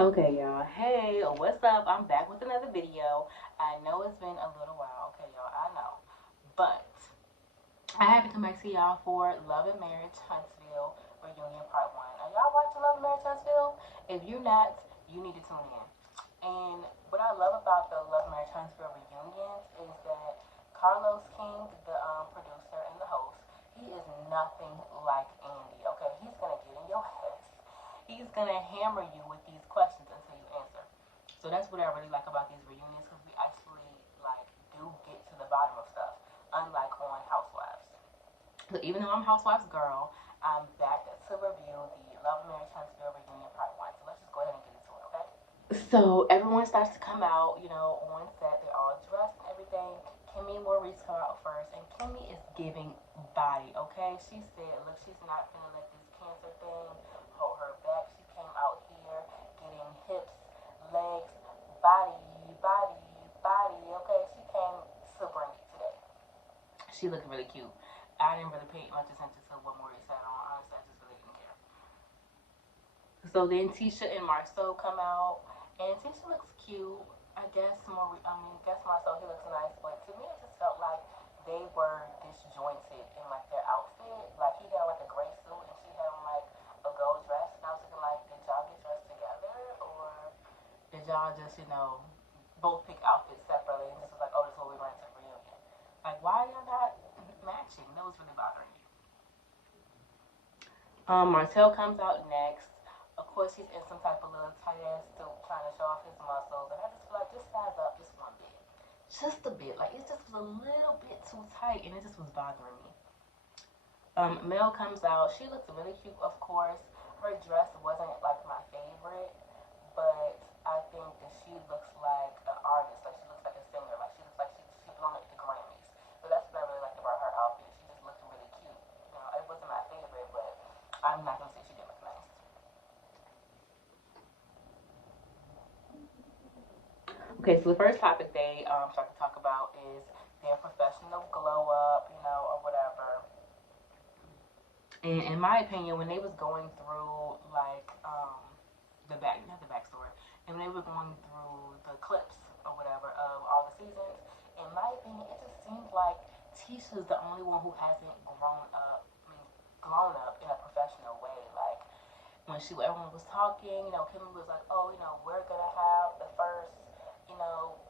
Okay, y'all. Hey, what's up? I'm back with another video. I know it's been a little while. Okay, y'all. I know. But I had to come back to y'all for Love and Marriage Huntsville Reunion Part 1. Are y'all watching Love and Marriage Huntsville? If you're not, you need to tune in. And what I love about the Love and Marriage Huntsville reunions is that Carlos King, the producer and the host, he is nothing like Andy. Okay, he's gonna get in your head. He's gonna hammer you with these questions until you answer. So that's what I really like about these reunions because we actually like do get to the bottom of stuff, unlike on Housewives. So even though I'm Housewives girl, I'm back to review the Love and Marriage Huntsville reunion part 1. So let's just go ahead and get into it, okay? So everyone starts to come out, on set. They're all dressed and everything. Kimmy and Maurice come out first, and Kimmy is giving body, okay? She said, look, she's not gonna let this cancer thing hold her back. She came out here getting hips, legs, body, body, body, okay? She came to bring it today. She looked really cute. I didn't really pay much attention to what Maurice had on. Honestly, I just really didn't care. So then Tisha and Marsau come out, and Tisha looks cute. I guess Marsau he looks nice, but to me it just felt like they were disjointed in like their outfit. Like he had like a gray suit, and she had on like a gold dress, and I was thinking like, did y'all get dressed together, or did y'all just both pick outfits separately and just was like, oh, this is what we're going to reunion? Like, why are y'all not matching? That was really bothering me. Martell comes out next. Of course, he's in some type of little tight ass suit trying to show off his muscles. And I just feel like just size up just one bit. Just a bit. Like, it just was a little bit too tight and it just was bothering me. Mel comes out. She looks really cute, of course. Her dress wasn't like my favorite, but I think that she looks like an artist. Like, she looks like a singer. Like, she looks like she belonged at the Grammys. So that's what I really liked about her outfit. She just looked really cute. It wasn't my favorite, but I'm not gonna say she didn't look nice. Okay, so the first topic they start to talk about is their professional glow up, or whatever. And in my opinion, when they was going through like not the backstory, and when they were going through the clips or whatever of all the seasons, in my opinion, it just seems like Tisha's the only one who hasn't grown up. I mean, grown up in a professional way. Like when everyone was talking, Kim was like, oh, we're gonna have the first, you know,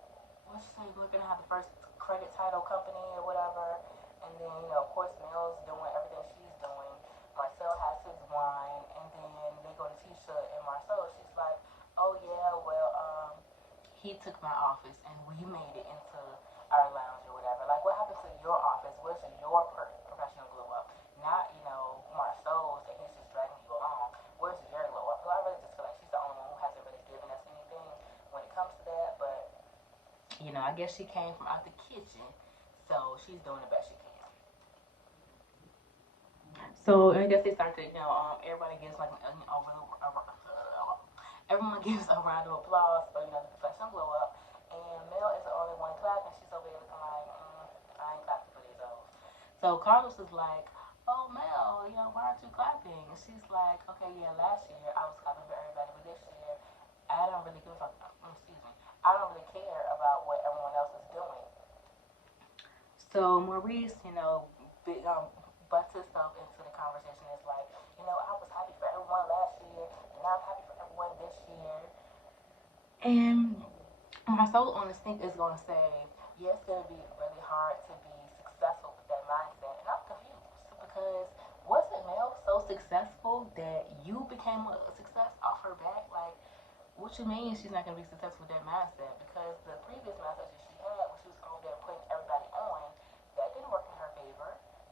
let's say we're gonna have the first credit title company or whatever. And then, of course, Mel's doing everything she's doing. Marcel has his wine, and then they go to Tisha and Marcel. She's like, oh yeah, well, he took my office and we made it into our lounge or whatever. Like, what happened to your office? Where's your professional glow up? Not, Marcel's and he's just dragging you along. Where's your glow up? So I really just feel like she's the only one who hasn't really given us anything when it comes to that. But I guess she came from out the kitchen, so she's doing the best she can. So I guess they start to, everybody gives like everyone gives a round of applause for the professional glow up, and Mel is the only one clapping. She's over there looking like, I ain't clapping for these old. So Carlos is like, oh Mel, why aren't you clapping? And she's like, okay, yeah, last year I was clapping for everybody, but this year I don't really give a fuck. Excuse me. I don't really care about what everyone else is doing. So Maurice, big, butts himself into the conversation. It's like, I was happy for everyone last year, and I'm happy for everyone this year. And my soul on instinct is going to say, yeah, it's going to be really hard to be successful with that mindset. And I'm confused because wasn't Mel so successful that you became a success off her back? Like, what you mean she's not going to be successful with that mindset? Because the previous mindset that she had, when she was over there putting everybody on, that didn't work in her favor.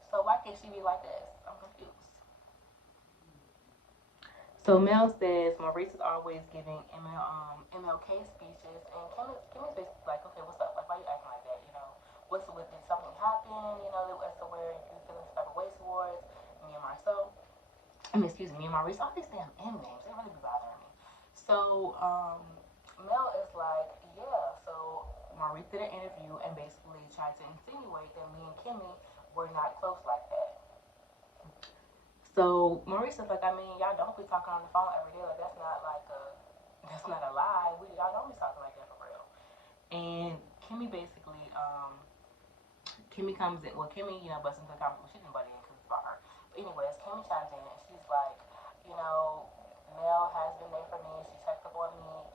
So why can't she be like this? I'm confused. So Mel says Maurice is always giving MLK speeches, and Kim is basically like, okay, what's up? Like, why are you acting like that? What's with did something happen? As to where you feeling this type of way towards me and Marcel. Excuse me and Maurice. All these damn M names, they really be bothering me. So Mel is like, yeah. So Maurice did an interview and basically tried to insinuate that me and Kimmy were not close like that. So Maurice is like, I mean, y'all don't be talking on the phone every day. Like that's not basically, Kimmy comes in. Well, Kimmy, busts into the conversation. She didn't butt in because it's about her. But anyways, Kimmy chimes in and she's like, Mel has been there for me. She checked up on me.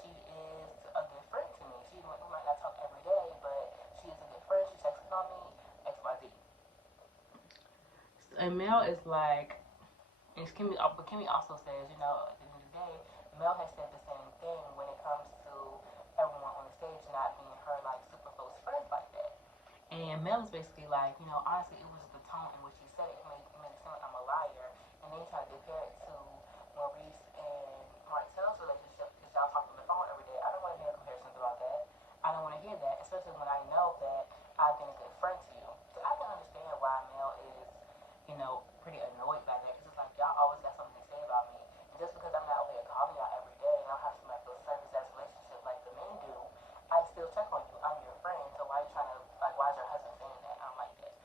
She is a good friend to me. We might not talk every day, but she is a good friend. She checks in on me. X, Y, Z. And Mel is like, and Kimmy, but Kimmy also says, at the end of the day, Mel has said the same thing when it comes to everyone on the stage not being her like super close friends like that. And Mel is basically like, honestly, it was just the tone in which he said it. It made it seem like I'm a liar. And then he tried to compare it to Maurice and Martell's relationship because y'all talk on the phone every day. I don't want to hear comparisons about that. I don't want to hear that, especially when I know that I've been a good friend to you. So I can understand why Mel is, pretty annoyed by that because it's like y'all always got something to say about me. And just because I'm not over here calling y'all every day and I don't have some like those surface ass relationships like the men do, I still check on you. I'm your friend. So why are you trying to like? Why is your husband saying that? I don't like that.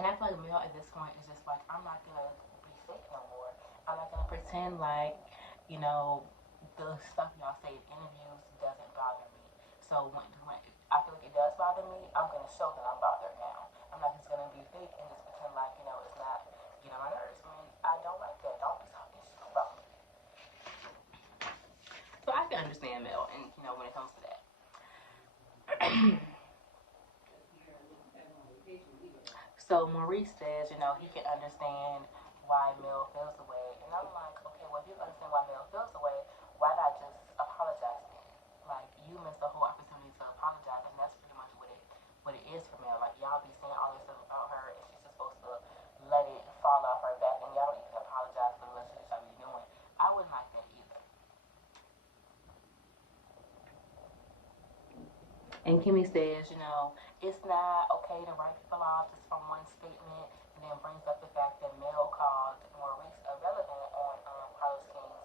And I feel like Mel at this point is just like, I'm not gonna be fake no more. I'm not gonna pretend like, the stuff y'all say in interviews doesn't bother me. So when I feel like it does bother me, I'm gonna show that I'm bothered now. I'm not just gonna be fake and just pretend like, it's not getting on my nerves. I mean, I don't like that. Don't be talking shit about me. So I can understand Mel and when it comes to that. So Maurice says, he can understand why Mel feels the way. And I'm like, okay, well, if you understand why Mel feels the way, why not just apologize then? Like, you missed the whole opportunity to apologize, and that's pretty much what it is for Mel. Like, y'all be saying all this stuff about her, and she's just supposed to let it fall off her back, and y'all don't even apologize for the relationship y'all be doing. I wouldn't like that either. And Kimmy says, it's not okay to write people off just from one statement, and then brings up the fact that Mel called Maurice irrelevant on Carlos King's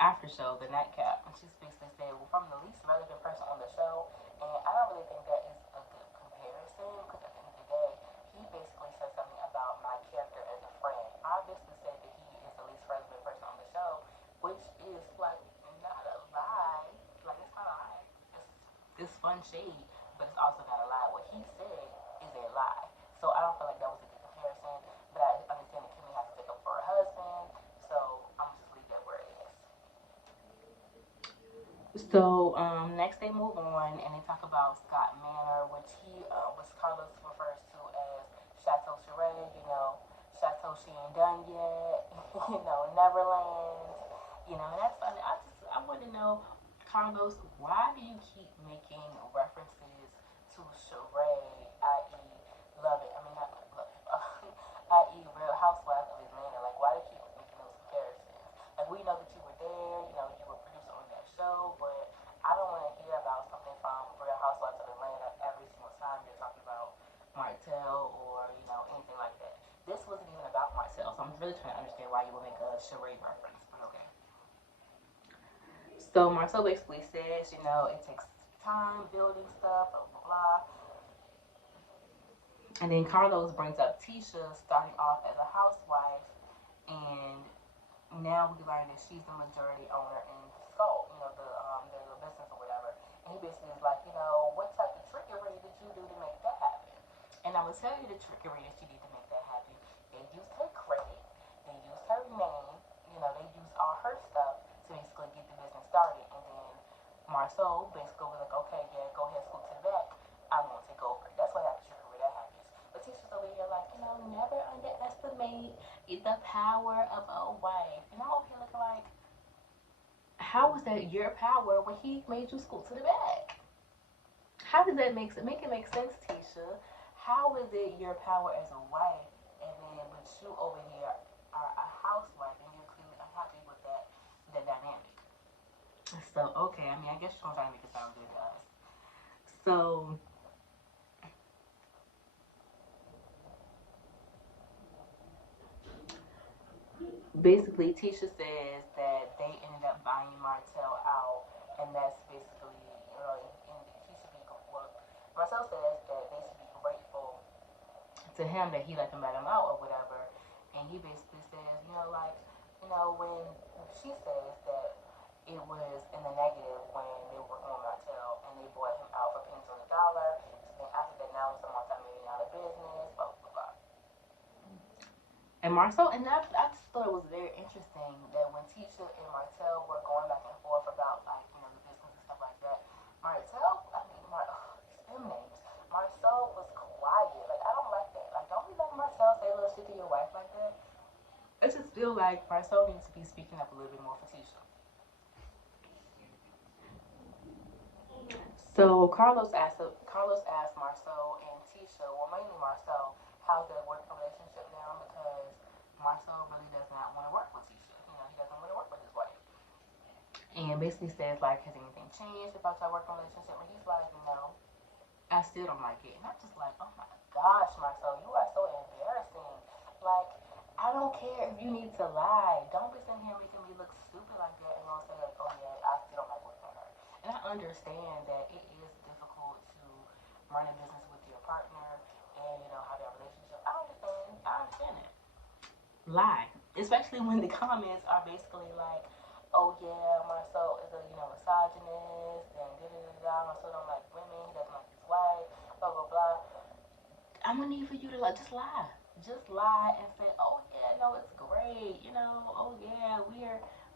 after show, the nightcap. And she's basically said, well, from the least relevant person on the show, and I don't really think that is a good comparison because at the end of the day, he basically said something about my character as a friend. Obviously said that he is the least relevant person on the show, which is like not a lie. Like it's not a lie. It's fun shade, but it's also not a lie. What he said is a lie. So I don't feel like that was a good comparison. But I understand that Kimmy has to take up for her husband. So I'm just leave that where it is. So next they move on and they talk about Scott Manor, which Carlos refers to as Chateau Charade. Chateau she ain't done yet. Neverland. And that's funny. I want to know, Carlos, why do you keep making references to charade, i.e., love it? I mean, not love it, i.e., Real Housewives of Atlanta. Like, why do you keep making those comparisons? Like, we know that you were there, you were a producer on that show, but I don't want to hear about something from Real Housewives of Atlanta every single time you're talking about Martell or, anything like that. This wasn't even about Martell, so I'm really trying to understand why you would make a charade reference, but okay. So Marcel basically says, it takes time building stuff, blah blah blah. And then Carlos brings up Tisha starting off as a housewife, and now we learn that she's the majority owner in Skull, the business or whatever. And he basically is like, what type of trickery did you do to make that happen? And I'm gonna tell you the trickery that she did to make that happen. They used her credit, they used her name, they used all her stuff to basically get the business started. And then Marceau basically was like, okay, yeah, go ahead, scoot to the back. I'm gonna take over. That's what happens trickery that happens. But Tisha's over here like, never underestimate the power of a wife. And I'm over here looking like, how was that your power when he made you scoot to the back? How does that make it make sense, Tisha? How is it your power as a wife, and then but you over here are a housewife, and you're clearly unhappy with that dynamic? So okay, I mean, I guess she's trying to make it sound good to us. So basically, Tisha says that they ended up buying Martell out, and that's basically, and he should be, well, Marcel says that they should be grateful to him that he let them buy them out or whatever. And he basically says, when she says that it was in the negative when they were working with Martell and they bought him out for pennies Marsau, and I just thought it was very interesting that when Tisha and Martell were going back and forth about like the business and stuff like that, Martell, I mean, them names, Marsau was quiet. Like I don't like that. Like don't be letting Martell say little shit to your wife like that. I just feel like Marsau needs to be speaking up a little bit more for Tisha. So Carlos asked Marsau and Tisha, well mainly Marsau, how's their work relationship now because Marsau really does not want to work with Tisha. He doesn't want to work with his wife. And basically says like, has anything changed about your work relationship? And he's like, no, I still don't like it. And I'm just like, oh my gosh, Marsau, you are so embarrassing. Like, I don't care if you need to lie. Don't be sitting here making me look stupid like that and gonna say like, oh yeah, I still don't like working with her. And I understand that it is difficult to run a business with your partner and have that relationship. I understand it. Lie, especially when the comments are basically like, "Oh yeah, Marcel is a misogynist and da da da da. Marcel don't like women. He doesn't like his wife. Blah blah blah." I'm gonna need for you to like just lie and say, "Oh yeah, no, it's great. Oh yeah,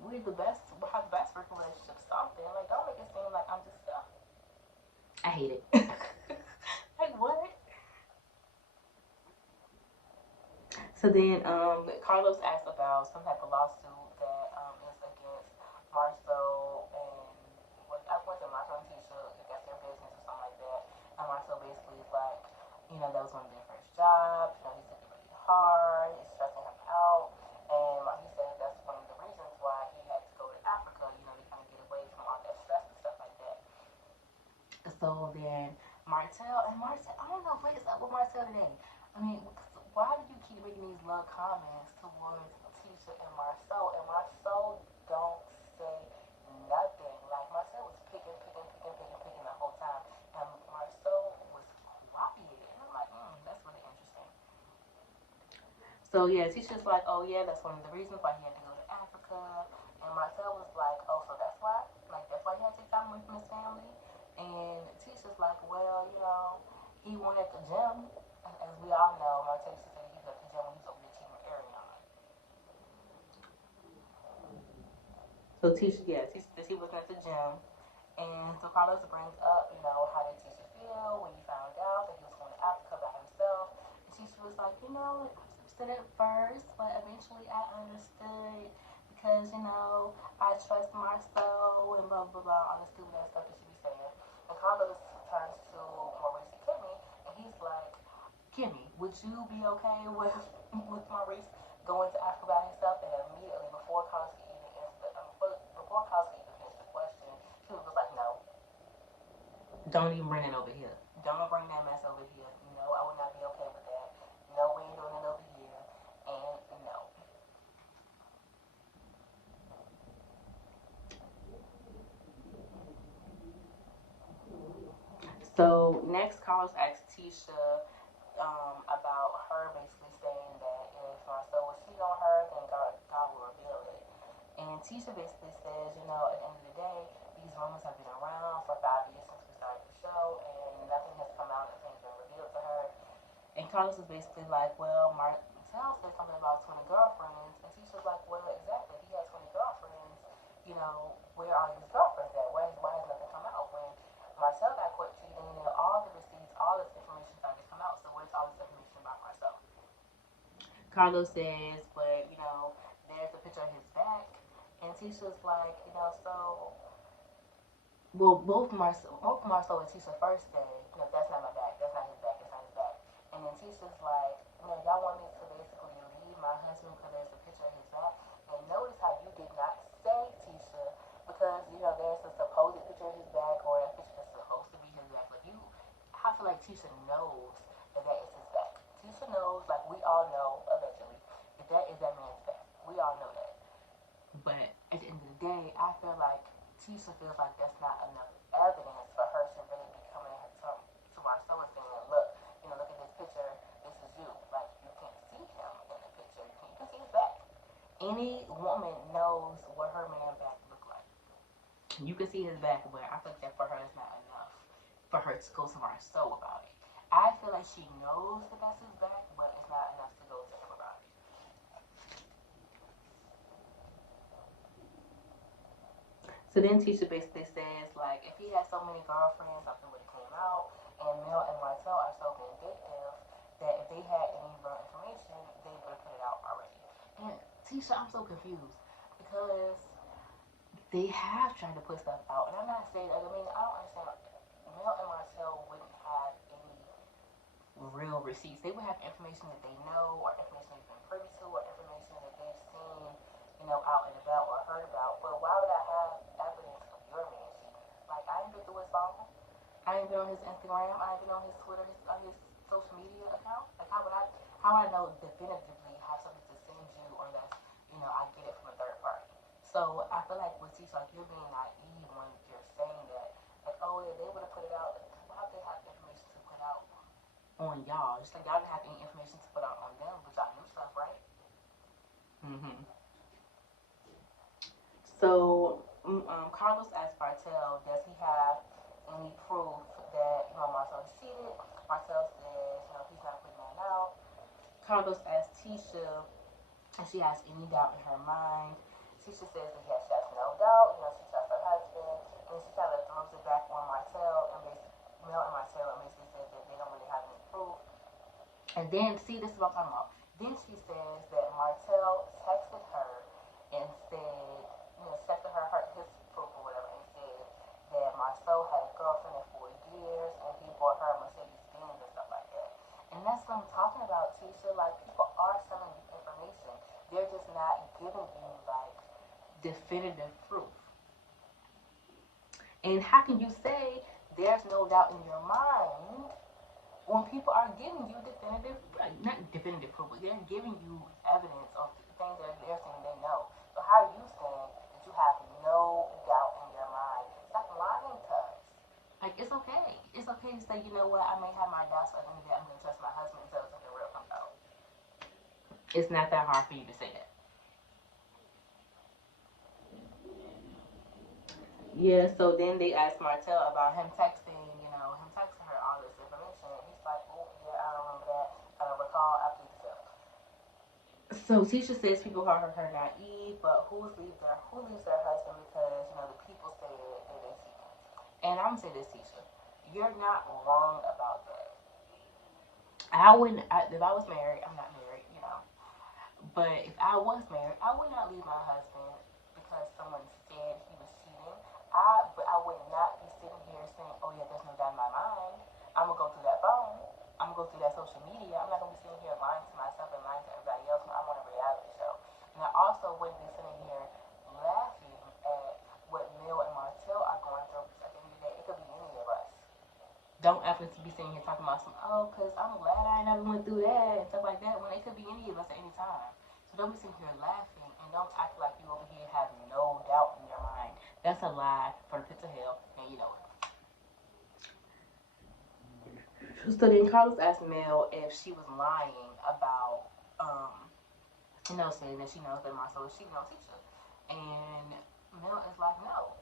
we're the best. We have the best working relationship. Something like don't make it seem like I'm just. I hate it. Like what? So then Carlos asked about some type of lawsuit that is against Marcel and I went to Marcel and Tisha, that's their business or something like that. And Marcel basically is like, that was one of their first jobs. He took it really hard. He's stressing him out. And he said that's one of the reasons why he had to go to Africa, to kind of get away from all that stress and stuff like that. So then Martell, I don't know what is up with Martell today. I mean, why do you keep making these little comments towards Tisha and Marcel? And Marcel don't say nothing. Like Marcel was picking the whole time, and Marcel was quiet. And I'm like, that's really interesting. So yeah, Tisha's like, oh yeah, that's one of the reasons why he had to go to Africa. And Marcel was like, oh, so that's why? Like that's why he had to take time away from his family? And Tisha's like, well, he wanted the gym. As we all know, Marcel used to say he's at the gym when he's over there cheating Ariana. So Tisha says he was at the gym. And so Carlos brings up, how did Tisha feel when you found out that he was going to Africa by himself? And Tisha was like, I was upset at first, but eventually I understood because, I trust myself and blah, blah, blah, all the stupid ass stuff that she be saying. And Carlos turns to Maurice and Kimmy, and he's like, Kimmy, would you be okay with Maurice going to Africa by himself? And immediately, before Carlos could even answer, before Carlos could even finish the question, she was like, no, don't even bring it over here. Don't bring that mess over here. No, I would not be okay with that. No, we ain't doing it over here. And no. So next, Carlos asked Tisha about her basically saying that if Marcel was cheating on her, then God will reveal it. And Tisha basically says, at the end of the day, these rumors have been around for 5 years since we started the show, and nothing has come out, nothing's been revealed to her. And Carlos is basically like, well, Marcel said something about 20 girlfriends, and Tisha's like, well, exactly, he has 20 girlfriends. Where are his girlfriends at? Why has nothing come out? When Marcel got caught cheating, all the receipts, all this information started to come out. So where's all this information about Marcel? Carlos says, but there's a picture of his back, and Tisha's like, so well, both Marcel and Tisha first say, no, that's not my back, that's not his back, that's not his back. And then Tisha's like, y'all want me to basically leave my husband because there's a picture of his back. And notice how you did not say Tisha because there's a supposed picture of his back or a picture that's supposed to be his back. Like I feel like Tisha knows that is his back. Tisha knows, like we all know, allegedly, that is that man's back. We all know that. But at the end of the day, I feel like Tisha feels like that's not enough evidence for her to really be coming to Marcel and saying, look, look at this picture. This is you. Like you can't see him in the picture. You can see his back. Any woman knows what her man back look like. You can see his back, but I think that for her is not enough for her to go to Marcel about it. I feel like she knows that that's his back, but it's not enough to go to him about it. So then Tisha basically says, like, if he had so many girlfriends, something would have came out. And Mel and Marcel are so vindictive that if they had any real information, they would have put it out already. And Tisha, I'm so confused because they have tried to put stuff out. And I'm not saying, I mean, I don't understand. Mel and Marcel wouldn't have any real receipts. They would have information that they know, or information they've been privy to, or information that they've seen, out and about or heard about. But why would I have evidence of your man cheating? Like, I ain't been through his phone. I ain't been on his Instagram. I ain't been on his Twitter, his social media account. Like, how would I know definitively have something to send you unless, I get it from a third party? So I feel like with Tisha, like, you're being naive when you're saying that. Like, oh yeah, they would have put it out. Why would they have information to put out on y'all? Just like y'all didn't have any information to put out on them, but y'all knew stuff, right? Mm-hmm. So Carlos asked Martel, does he have any proof that Marcel is cheated? Marcel says, he's not putting that out. Carlos asked Tisha if she has any doubt in her mind. Tisha says that yes, she has no doubt. She trusts her husband, and she kind of throws it back on Martel and Mel and Martel, and basically says that they don't really have any proof. And then, see, this is what I'm talking about. Then she says that Martel texted her and said, texted her his proof or whatever, and said that Marcel had a girlfriend for 4 years and he bought her a Mercedes Benz and stuff like that. And that's what I'm talking about, Tisha. Like, people are selling you information. They're just not giving you, like, definitive proof. And how can you say there's no doubt in your mind when people are giving you not definitive proof, but they're giving you evidence of things that they're saying they know. So how are you saying that you have no doubt in your mind? Stop lying to us. Like, it's okay. It's okay to say, you know what, I may have my doubts, but at the end of the day, I'm going to trust my husband until something real comes out. It's not that hard for you to say that. Yeah, so then they asked Martel about him texting her all this information. And he's like, oh, yeah, I don't remember that. I don't recall. I plead the fifth. So Tisha says people call her naive, but who leaves their husband because, the people say that they see him. And I'm going to say this, Tisha. You're not wrong about that. If I was married, I'm not married, but if I was married, I would not leave my husband because someone said he was cheating. But I would not be sitting here saying, oh yeah, there's no doubt in my mind. I'm gonna go through that phone. I'm gonna go through that social media. I'm not gonna be sitting here lying to myself and lying to everybody else when I'm on a reality show. And I also wouldn't be sitting here laughing at what Mel and Martel are going through. Because at the end of the day, it could be any of us. Don't ever be sitting here talking about because I'm glad I never went through that and stuff like that when it could be any of us at any time. So don't be sitting here laughing and don't act like you over here have no doubt in your mind. That's a lie from the pits of hell, and you know it. So then Carlos asked Mel if she was lying about, saying that she knows that Marcel is cheating on Tisha. And Mel is like, no,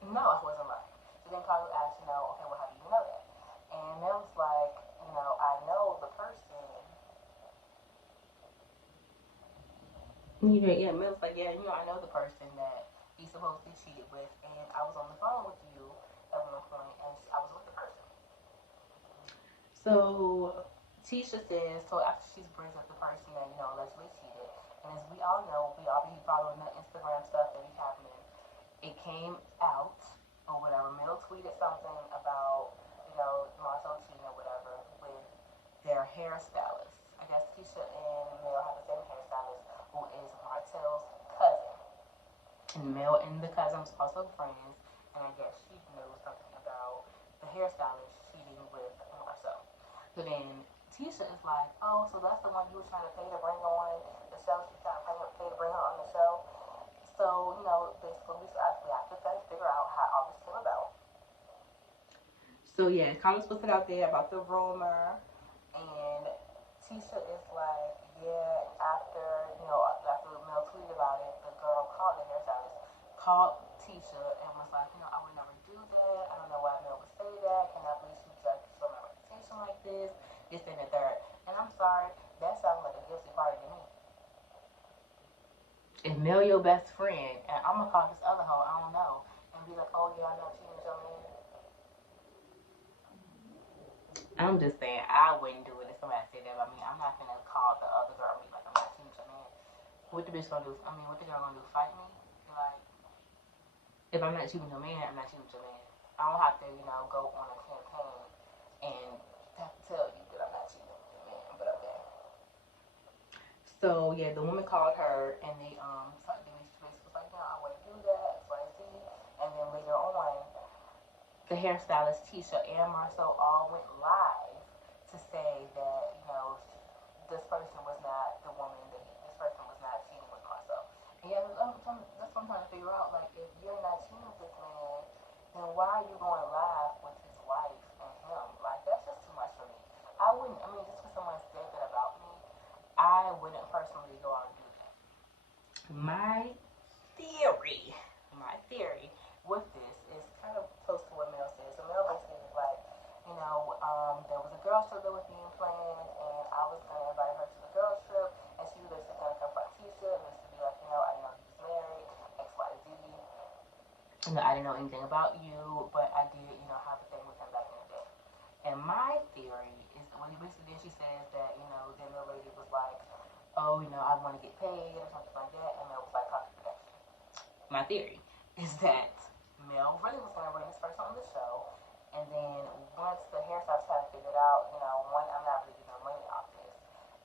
I wasn't lying. So then Carlos asked, okay, well, how do you know that? And Mel's like, I know the person. Yeah, Mel's like, yeah, I know the person that he supposedly cheated with, and I was on the phone with you at one point, and I was with the person. So Tisha says, so after she brings up the person that, allegedly cheated, and as we all know, we all be following the Instagram stuff that be happening, it came out, or whatever, Mel tweeted something about, Marcel cheating or whatever with their hairstylist. I guess Tisha and Mel have the same hairstylist, who is Marcel's cousin. And Mel and the cousin was also friends, and I guess she knew something about the hairstylist cheating with Marcel. So then Tisha is like, oh, so that's the one you were trying to pay to bring on the show. She's trying to pay to bring her on the show. So, basically, we actually have to figure out how all this came about. So, yeah, Carlos puts it out there about the rumor, and Tisha is like, yeah, after Mel tweeted about it, the girl called the hairstylist, called Tisha, and was like, I would never do that. I don't know why Mel would say that. Can I please judge from my reputation like this and the third. And I'm sorry, that sounds like a guilty party to me. If Mel your best friend, and I'm gonna call this other hoe, I don't know, y'all not cheating with your man? I'm just saying, I wouldn't do it if somebody said that about me. I'm not gonna call the other girl me like I'm not cheating with your man. What the bitch gonna do? I mean, what the girl gonna do? Fight me? Like, if I'm not cheating with your man, I'm not cheating with your man. I don't have to, go on a campaign and have to tell you that I'm not cheating with your man. But okay. So yeah, the woman called her and they basically was like, no, I wouldn't do that. So I see. And then later on, the hairstylist Tisha and Marsau all went live to say that this person was not the woman that this person was not cheating with Marsau. And yeah, that's what I'm trying to figure out. Like, if you're not cheating with this man, then why are you going live with his wife and him? Like, that's just too much for me. I wouldn't. I mean, just because someone said that about me, I wouldn't personally go out and do that. My theory with this is kind of close to what Mel said. So Mel basically is like, there was a girls trip that was being planned, and I was gonna invite her to the girls trip, and she was basically gonna confront Tisha, and just to be like, I didn't know he was married, X, Y, Z. I didn't know anything about you, but I did, have a thing with him back in the day. And my theory is, when basically then she says that, then the lady was like, oh, I want to get paid or something like that, and Mel was like, copy production. My theory is that Mel really was going to bring this person on the show, and then once the hairstylist had to figure it out, one, I'm not really getting no money off this,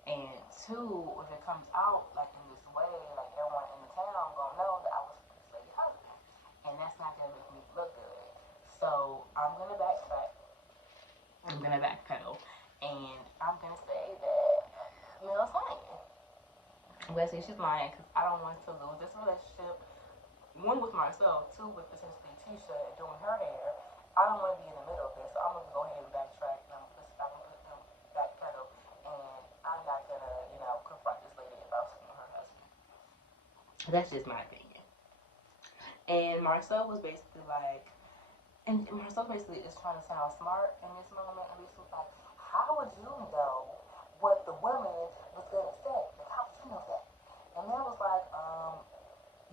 and two, if it comes out like in this way, like everyone in the town gonna know that I was this lady's husband, and that's not gonna make me look good. So I'm gonna backtrack. I'm gonna backpedal, and I'm gonna say that Mel's lying. I'm gonna say she's lying because I don't want to lose this relationship. One with myself, two with potentially Tisha doing her hair. I don't want to be in the middle of this, so I'm gonna go ahead and backtrack. And I'm gonna backpedal, and I'm not gonna, confront this lady about seeing her husband. That's just my opinion. And Marsau was basically like, and Marsau basically is trying to sound smart in this moment, and basically like, how would you know what the woman was gonna say? Like, how would you know that? And Mel was like,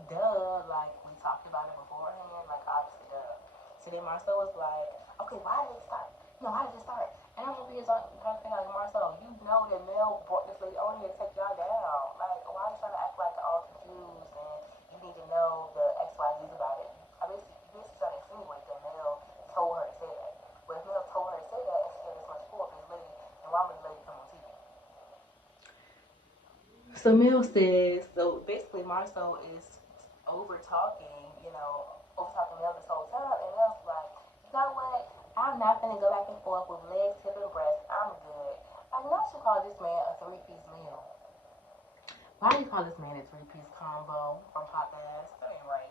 duh, like, we talked about it beforehand, like, obviously, duh. So then Marsau was like, okay, why did it start? How did it start? And I'm gonna be trying to think like, Marsau, you know that Mel brought this lady on here to take y'all down. Like, why are you trying to act like all confused and you need to know the X, Y, Z's about it? I basically trying to insinuate that Mel told her to say that. But if Mel told her to say that and she had this much pull for this lady, then why would the lady come on TV? So Mel says, so basically Marsau is over talking Mel this whole time, and Mel's like, you know what? I'm not gonna go back and forth with legs, hip, and breast. I'm good. I know she called this man a three-piece meal. Why do you call this man a three-piece combo from Popeyes? That ain't right.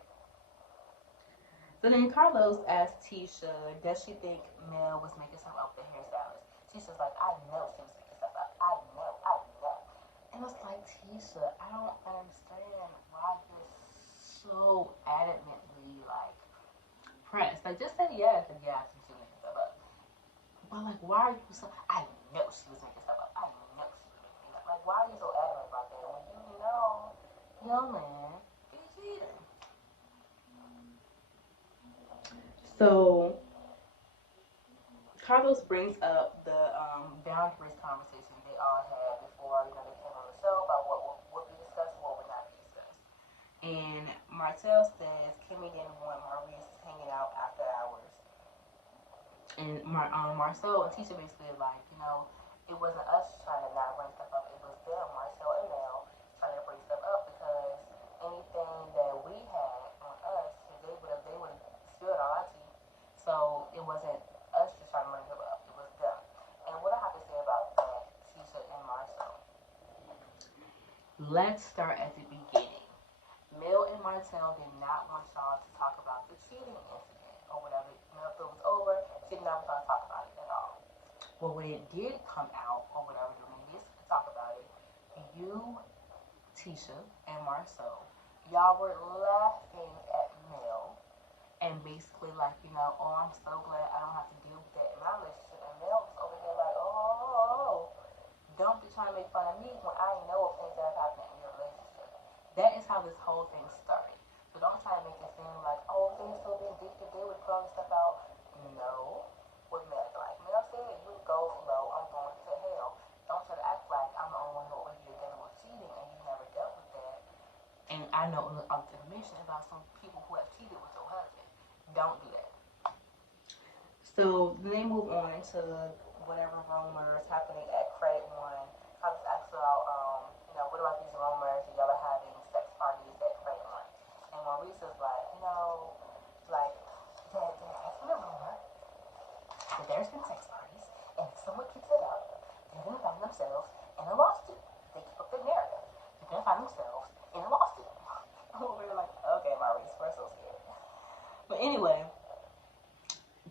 So then Carlos asked Tisha, does she think Mel was making something up with the hairstylist? Tisha's like, I know she was making stuff up. I know. And it's like, Tisha, I don't understand why you're so adamantly like pressed. Like, just say yes and yes and she was making stuff up. But like, why are you so? I know she was making stuff up. I know she was making stuff up. Like, why are you so adamant about that when you know your man is cheating? So Carlos brings up the boundaries conversation they all had before they came on the show about what we discussed and what would not be discussed. And Martell says Kimmy didn't want Maurice hanging out after hours. And Marsau and Tisha basically like, it wasn't us trying to not bring stuff up. It was them, Marsau and Mel, trying to bring stuff up because anything that we had on us, they would have spilled all our tea. So it wasn't us just trying to bring stuff up. It was them. And what I have to say about that, Tisha and Marsau. Let's start at the beginning. Mel and Martell did not want y'all to talk about the cheating incident or whatever. If it was over, she did not want to talk about it at all. But when it did come out or whatever, when they did talk about it, you, Tisha, and Marsau, y'all were laughing at Mel and basically like, oh, I'm so glad I don't have to deal with that in my relationship. And Mel was over here like, oh, don't be trying to make fun of me when I know of things that have happened in your relationship. That is how this whole thing started. So don't try to make it seem like, oh, things so vindictive, they would information about some people who have cheated with your husband. Don't do that. So then they move on to whatever rumors happening at Credit One. I was asked about, what about these rumors that y'all are having sex parties at Credit One? And Maurice is like, like, there has been a rumor that there's been sex parties, and if someone keeps it up, they're going to find themselves in a lawsuit. They keep up their narrative. They're going to find themselves in a lawsuit. We're like, okay, Maurice, we're so scared. But anyway,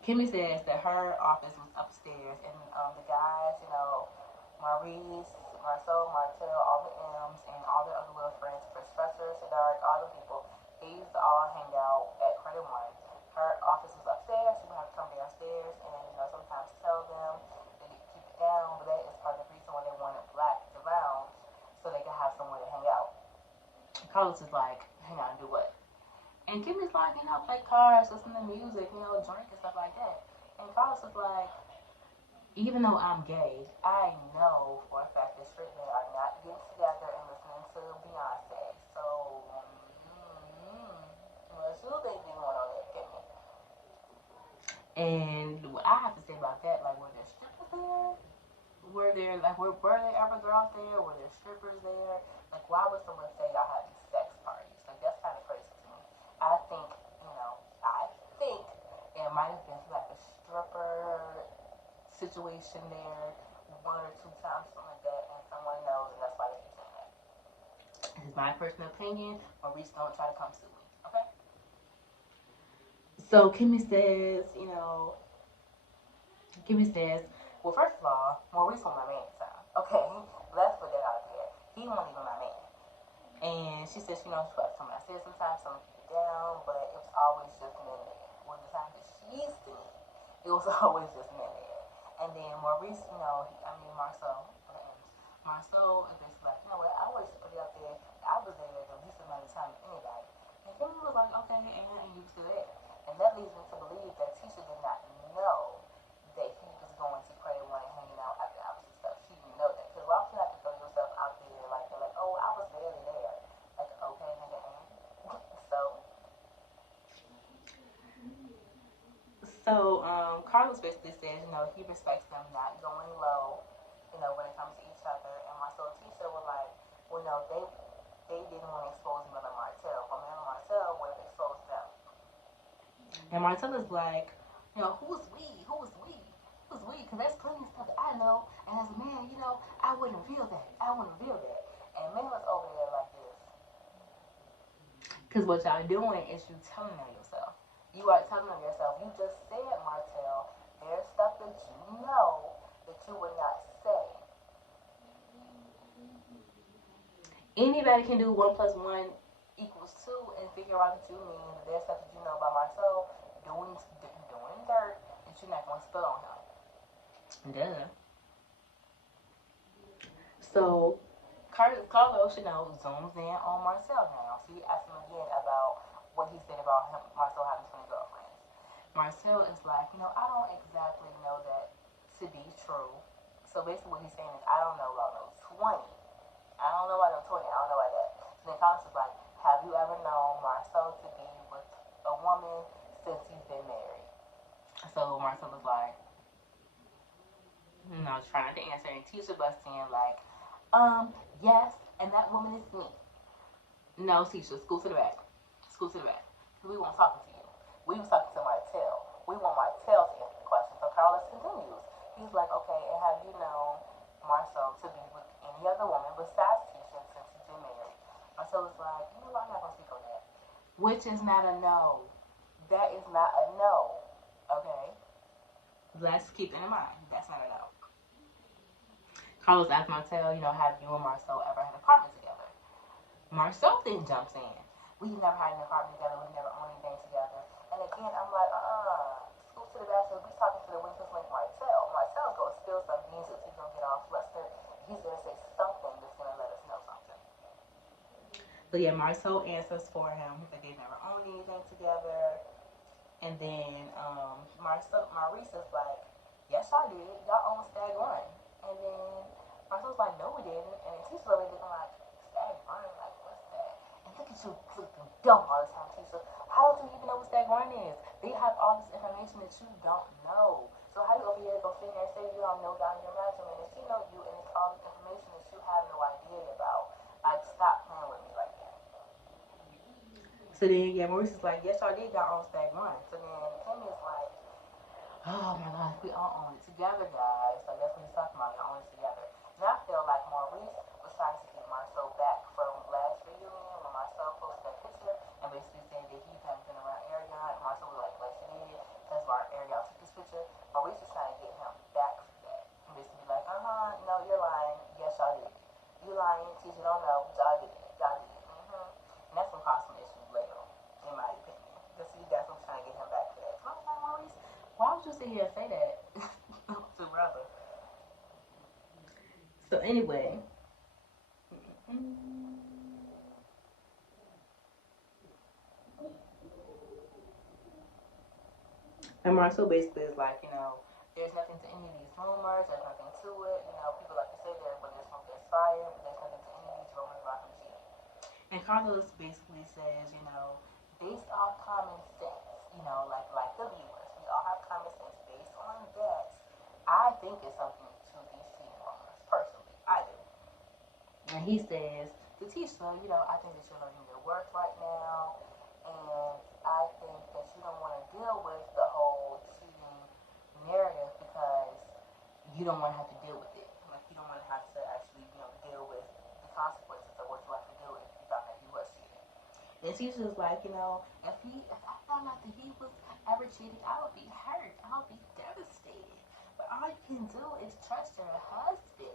Kimmy says that her office was upstairs, and the guys, Maurice, Marsau, Martel, all the M's, and all their other little friends, Professor, Sadark, all the people, they used to all hang out at Credit One. Her office was upstairs. She would have to come downstairs and, sometimes tell them they need to keep it down, but that is part of the reason why they wanted Black to lounge, so they could have somewhere to hang out. Carlos is like, hang out and do what? And Kimmy's like, play cards, listen to music, drink and stuff like that. And Carlos is like, even though I'm gay, I know for a fact that straight men are not getting together and listening to Beyonce. So, what you think be going on there, Kimmy? And what I have to say about that, like, were there strippers there? Were there ever girls there? Were there strippers there? Like, why would someone say y'all have these sex parties? Like, that's kind of crazy to me. I think it might have been like a stripper situation there 1 or 2 times, something like that, and someone knows, and that's why they keep saying that. This is my personal opinion. Maurice, don't try to come sue me, okay? So Kimmy says, well, first of all, Maurice was my man at the time. Okay, let's put that out there. He wasn't even my man. And she says, she has to come downstairs sometimes, some keep it down, but it was always just men there. When the time that she used to me, it was always just men there. And then Maurice, Marsau is basically like, what, I always put it out there. I was there the least amount of time of anybody. And Kimmy was like, okay, and you still there. And that leads me to believe that Tisha did not know that he was going to Credit One and hanging out after hours and stuff. She didn't know that. Because why would you have to throw yourself out there like, oh, I was barely there. Like, okay, nigga, and So, Carlos basically says, he respects them not going low, when it comes to each other. And Marsau and Tisha were like, well, no, they didn't want to expose Mel and Martel, but Mel and Martel would have exposed them. And Martel is like, who's we? Who's we? Who's we? Because there's plenty of stuff that I know, and as a man, I wouldn't reveal that. And Mel is over there like this. Because what y'all doing is you telling on yourself. You are telling on yourself. You just said, Martel, there's stuff that you know that you would not say. Anybody can do 1 + 1 = 2 and figure out that you mean that there's stuff that you know about Marcel doing dirt that you're not going to spill on him. Duh. So Carlos, zooms in on Marcel now. So he asks him again about what he said about him, Marcel having 20 girlfriends. Marcel is like, I don't exactly know that to be true. So basically what he's saying is, I don't know about those 20. I don't know about those 20. I don't know about that. So then Carlos is like, have you ever known Marcel to be with a woman since he's been married? So Marcel is like, trying to answer. And Tisha busts in like, yes, and that woman is me. No, Tisha, school to the back. We weren't talking to you. We was talking to Martel. We want Martel to answer the question. So Carlos continues. He's like, okay, and have you known Marcel to be with any other woman besides Tisha since he's been married? Marcel is like, I'm not going to speak on that. Which is not a no. That is not a no. Okay? Let's keep it in mind. That's not a no. Carlos asked Martel, have you and Marcel ever had an apartment together? Marcel then jumps in. We never had an apartment together. We never owned anything together. And again, I'm like, school to the bachelor. We talking to the weakest link Martel. Martel's going to spill some beans that he's going to get all flustered. He's going to say something that's going to let us know something. But yeah, Marcel answers for him that they never owned anything together. And then Maurice is like, yes, y'all did. Y'all own Stag Run. And then Marcel's like, no, we didn't. And then Tisha looking like, Stag Run? Like, what's that? And look at you freaking dumb all the time, Tisha. How do you even know what stagborn is? They have all this information that you don't know. So how you over here go sit there and say you don't know down your measurement and she know you and it's all this information that you have no idea about. Like, stop playing with me like that. So then, yeah, Maurice is like, yes, y'all did got on stag one. So then Kim is like, oh my gosh, we all own it together, guys. So that's what he's talking about. We own it together. And I feel like Maurice was trying to get Marsau back from last reunion when Marsau posted that picture and basically saying that he hadn't been around Ariana. And Marsau was like, yes, you did. That's why Ariana took this picture. Maurice was trying to get him back for that. And basically like, no, you're lying. Yes, y'all did. You lying. Tisha don't know. Y'all did it. Y'all did it. And that's gonna cause some issues later on, in my opinion. Because see, that's what I'm trying to get him back for that. So I was like, Maurice, why would you sit here and say that to brother? So anyway, and Marsau basically is like, there's nothing to any of these rumors. There's nothing to it. People like to say but there's smoke, there's fire. But there's nothing to any of these rumors about him cheating. And Carlos basically says, based off common sense, like the viewers, we all have common sense. Based on that, I think it's something to these cheating rumors. Personally, I do. And he says to Tisha, I think that you're learning your worth right now, and I think that you don't want to deal with the whole cheating narrative because you don't want to have to deal with it. Like, you don't want to have to actually, deal with the consequences of what you have to do if you found out he was cheating. And Tisha's like, if I found out that he was ever cheating, I would be hurt. I would be devastated. But all you can do is trust your husband.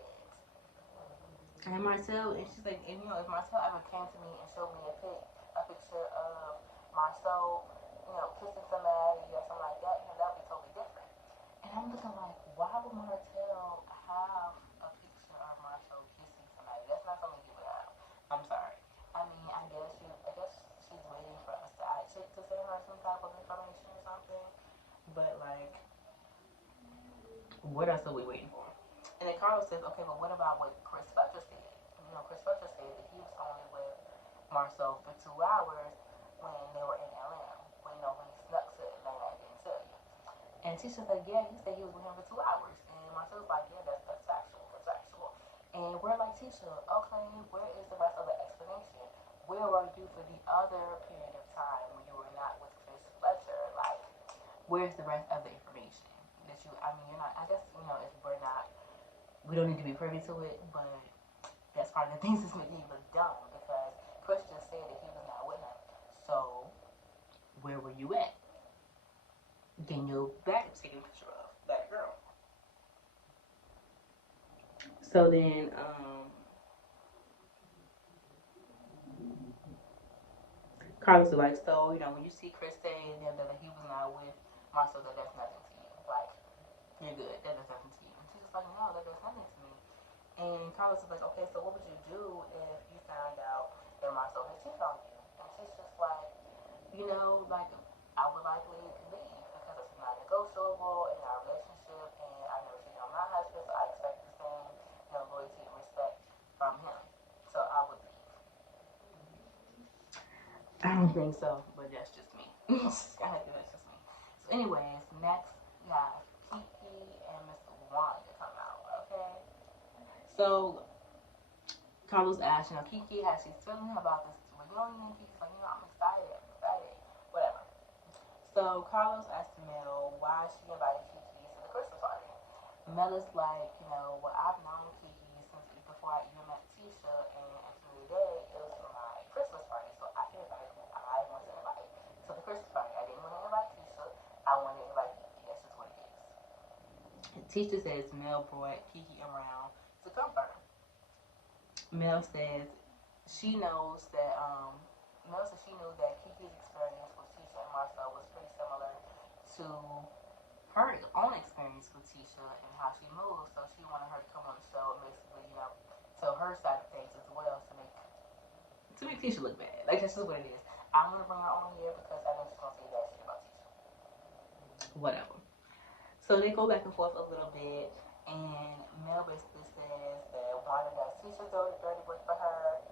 And Marcel, and she's like, if Marcel ever came to me and showed me a picture of Marcel, kissing somebody or something like that, that would be totally different. And I'm looking like, why would Marcel have a picture of Marcel kissing somebody? That's not something you would have. I'm sorry. I mean, I guess she's waiting for a side chick to send her some type of information or something. But like, what else are we waiting for? And then Carlos says, okay, but what about what Chris Fletcher said? Chris Fletcher said that he was only with Marsau for 2 hours when they were in Atlanta. When he snuck to Atlanta and didn't tell you. And Tisha's like, yeah, he said he was with him for 2 hours. And Marcel's like, yeah, that's factual. That's factual. And we're like, Tisha, okay, where is the rest of the explanation? Where were you for the other period of time when you were not with Chris Fletcher? Like, where's the rest of the information? You're not, I guess, if we're not, we don't need to be privy to it, but that's part of the things that's making you look dumb because Chris just said that he was not with him. So, where were you at? Then your back is taking a picture of that girl. So then, Carlos is like, so, when you see Chris say that he was not with Marcel, that's nothing to you. Like, you're good. That does nothing to you. And she's just like, no, that does nothing to me. And Carlos is like, okay, so what would you do if you found out that Marcel had cheated on you? And she's just like, like, I would likely leave because it's not negotiable in our relationship, and I never cheated on my husband, so I expect the same, loyalty and respect from him. So I would leave. I don't think so, but that's just me. I think that's just me. So, anyways, next, guys, Kiki and Miss Wanda come out, okay? So, Carlos asked, Kiki, how she's feeling about this reunion. Kiki's like, I'm excited, whatever. So, Carlos asked Mel why she invited Kiki to the Christmas party. Mel is like, well, I've known Kiki since before I even met Tisha, and actually today it was for my Christmas party, so I can invite who I want to invite to the Christmas party. I didn't want to invite Tisha, I wanted to invite Kiki. That's just what it is. And Tisha says Mel brought Kiki around to comfort her. Mel says she knows that she knew that Kiki's experience with Tisha and Marsau was pretty similar to her own experience with Tisha and how she moved, so she wanted her to come on the show and basically, tell her side of things as well to make Tisha look bad. Like, that's just what it is. I want to bring her on here because I know she's gonna say bad shit about Tisha. Whatever. So they go back and forth a little bit, and Mel basically says that Wanda does Tisha's dirty work for her.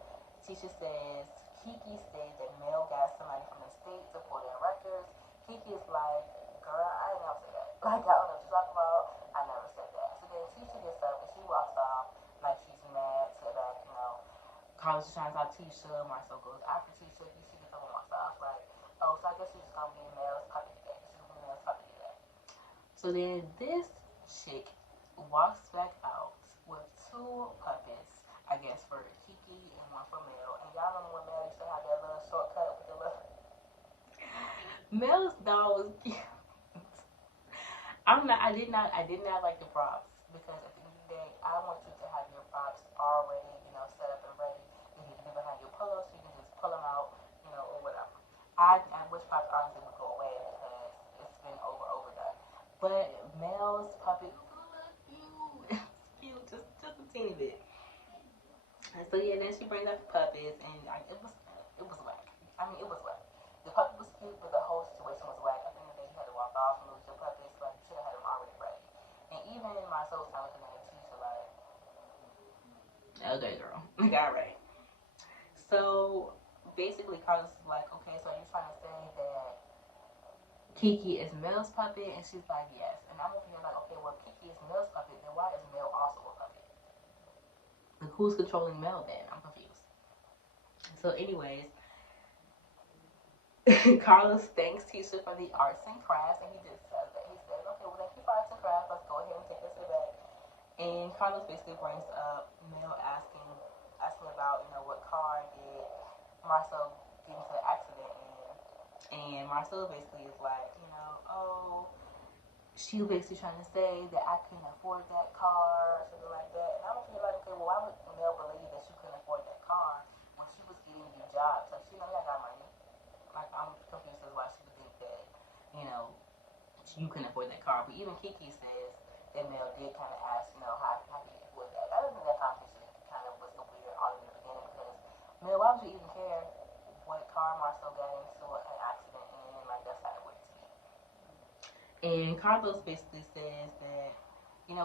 Tisha says Kiki said that Mel got somebody from the state to pull their records. Kiki is like, girl, I didn't never say that. Like, I don't know what you're talking about. I never said that. So then Tisha gets up and she walks off like she's mad to that, Carlos is trying to talk Tisha. Marsau goes after Tisha. Tisha gets up and walks off like, oh, so I guess she's just gonna be Mel's puppy today. She's gonna be Mel's puppy today. So then this chick walks back out with two puppets, I guess for Kiki and one for Mel. And y'all remember when Mel used to have that little shortcut with the little Mel's dog was cute. I did not like the props because at the end of the day, I want you to have your props already, set up and ready. They need to be behind your pillow so you can just pull them out, or whatever. I wish props honestly would go away because it's been overdone. But Mel's puppy, cute, cute, just a teeny bit. And so yeah, then she brings out the puppets, and it was whack. I mean, it was whack. The puppet was cute, but the whole situation was whack. At the end of the day, you had to walk off and lose your puppets. Like, you should have had them already ready. And even my soul was looking at Tisha like, okay, girl, like, all right. So basically, Carlos is like, okay, so are you trying to say that Kiki is Mel's puppet? And she's like, yes. And I'm over here like, okay, well, if Kiki is Mel's puppet, then why is Mel also a puppet? Like, who's controlling Mel then? I'm confused. So, anyways, Carlos thanks Tisha for the arts and crafts, and he just says that. He says, okay, well, thank you for arts and crafts. Let's go ahead and take this to the back. And Carlos basically brings up Mel asking about, what car did Marsau get into the accident in. And Marsau basically is like, oh, she was basically trying to say that I couldn't afford that car or something like that. And I'm feel like, okay, well, why would Mel believe that she couldn't afford that car when she was getting you jobs? Like, she know I got money. Like, I'm confused as why she would think that, you couldn't afford that car. But even Kiki says that Mel did kind of ask, how can you afford that? I don't think that conversation kind of was the weird all in the beginning because, Mel, why would you even care what car Marsau got into an accident in? Like, that's how it works to me. And Carlos basically says that,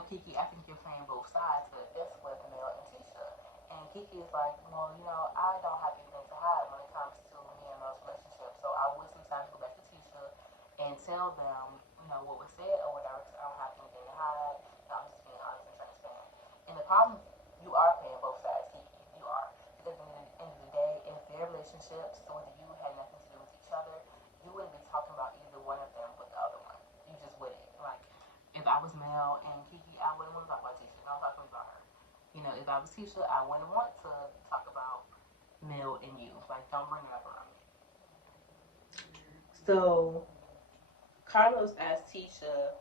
Kiki, I think you're playing both sides, but that's with Mel and Tisha. And Kiki is like, well, I don't have anything to hide when it comes to me and Mel's relationship. So I would sometimes go back to Tisha and tell them, what was said or whatever, because I don't have anything to hide. I'm just being honest and transparent. And the problem, you are playing both sides, Kiki. You are. Because at the end of the day, if their relationship, so whether you had nothing to do with each other, you wouldn't be talking about either one of them with the other one. You just wouldn't. Like, if I was Mel and Kiki, I wouldn't want to talk about Tisha. Don't talk to me about her. If I was Tisha, I wouldn't want to talk about Mel and you. Like, don't bring it up around me. So, Carlos asked Tisha,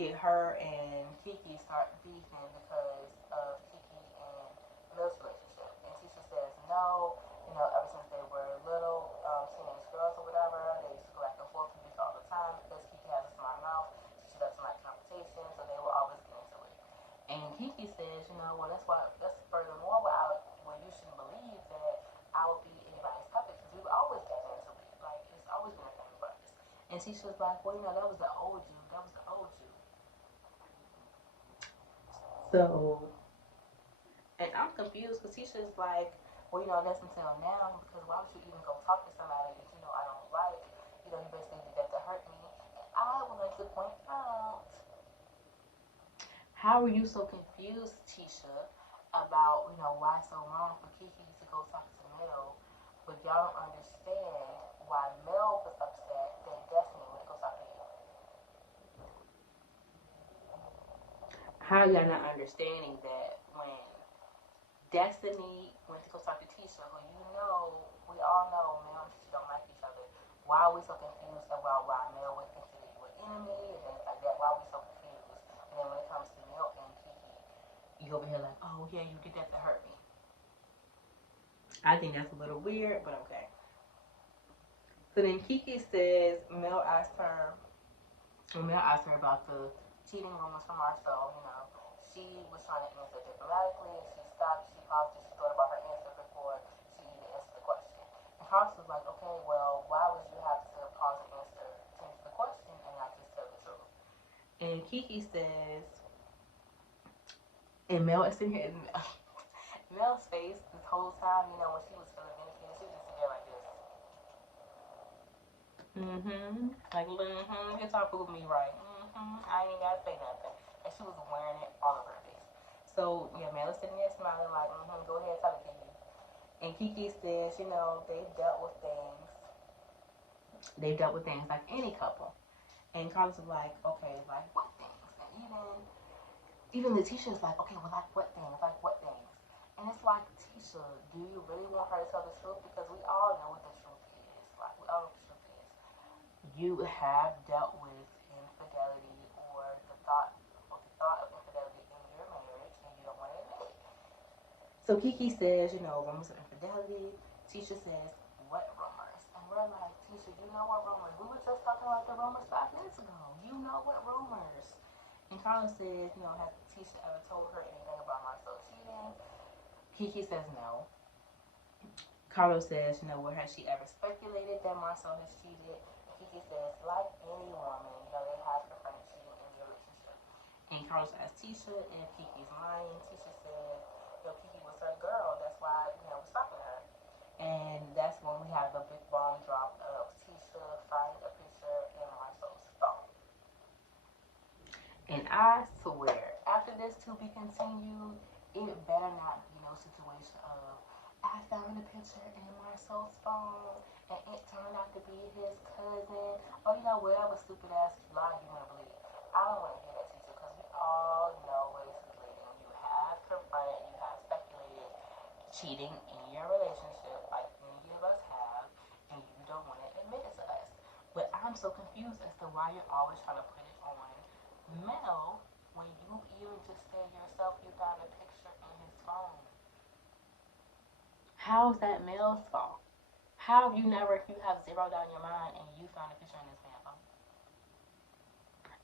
did her and Kiki start beefing because of Kiki and Mel's relationship? And Tisha says no. Ever since they were little, teenage girls or whatever, they used to go back and forth and beef all the time because Kiki has a smart mouth. Tisha doesn't like confrontation, so they will always get into it. And Kiki says, well, that's furthermore why you shouldn't believe that I would be anybody's puppet because we've always gotten into it. Like, it's always been a thing for us. And Tisha was like, well, that was the old you. That was the old you. So, and I'm confused because Tisha's like, well, that's until now because why would you even go talk to somebody that I don't like? You basically did that to hurt me. And I would like to point out, how are you so confused, Tisha, about, why it's so wrong for Kiki to go talk to Mel, but y'all don't understand why Mel was upset that Destiny went to go talk to you? How y'all not understanding that when Destiny went to go talk to Tisha, who we all know Mel and Tisha don't like each other. Why are we so confused about why Mel would consider you an enemy and things like that? Why are we so confused? And then when it comes to Mel and Kiki, you over here like, oh yeah, you did that to hurt me. I think that's a little weird, but okay. So then Kiki says Mel asked her about the cheating rumors from Marsau. She was trying to answer diplomatically, and she stopped, she paused, and she thought about her answer before she even answered the question. And Carlos was like, okay, well, why would you have to pause and answer the question and not just tell the truth? And Kiki says, and Mel is sitting here, Mel's face this whole time, when she was feeling vindicated, she was just Like, get y'all food me right. I ain't gotta say nothing. And she was wearing it all over her face. So, yeah, man was sitting there smiling like, go ahead, tell it to you. And Kiki says, they've dealt with things. They've dealt with things like any couple. And Carlos was like, okay, like what things? And even LaTisha is like, okay, well, like what things? Like what things? And it's like, Tisha, do you really want her to tell the truth? Because we all know what the truth is. Like, we all know what the truth is. You have dealt with infidelity or the thought of infidelity in your marriage, and you don't want to admit it. So Kiki says, rumors of infidelity. Tisha says, what rumors? And we're like, Tisha, you know what rumors? We were just talking about the rumors 5 minutes ago. You know what rumors? And Carlos says, has Tisha ever told her anything about Marsau cheating? Kiki says no. Carlos says, well, has she ever speculated that Marsau has cheated? Kiki says, like any woman, they have confronted cheating in their relationship. And Carlos asks Tisha if Kiki's lying. Tisha says, Kiki was her girl. That's why, was talking to her. And that's when we have the big bomb drop of Tisha finding a picture in Marsau's phone. And I swear, after this to be continued, it better not be no situation of, I found a picture in Marsau's phone and it turned out to be his cousin. Or, whatever stupid ass lie you want to believe. I don't want to hear that, Tisha, because we all know what this is leading. You have confronted, you have speculated cheating in your relationship, like many of us have, and you don't want to admit it to us. But I'm so confused as to why you're always trying to put it on Mel when you even just said yourself you found a picture in his phone. How is that Mel's fault? How have you have zeroed out in your mind and you found a picture in his man's phone?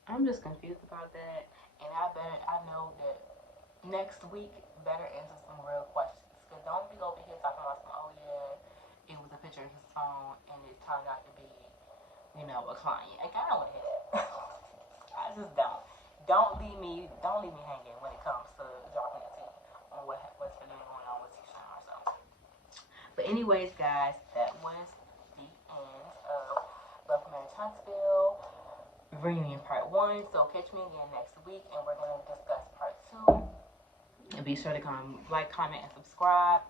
I'm just confused about that, and I know that next week better answer some real questions. Cause don't be over here talking about some, oh yeah, it was a picture in his phone and it turned out to be, a client. Like, I don't want to hear that. I just don't. Don't leave me hanging when it comes to dropping the tea on what's been going on with Tisha and ourselves. But anyways, guys, that was the end of Love Marriage Huntsville Reunion Part 1. So catch me again next week, and we're going to discuss Part 2. And be sure to like, comment, and subscribe.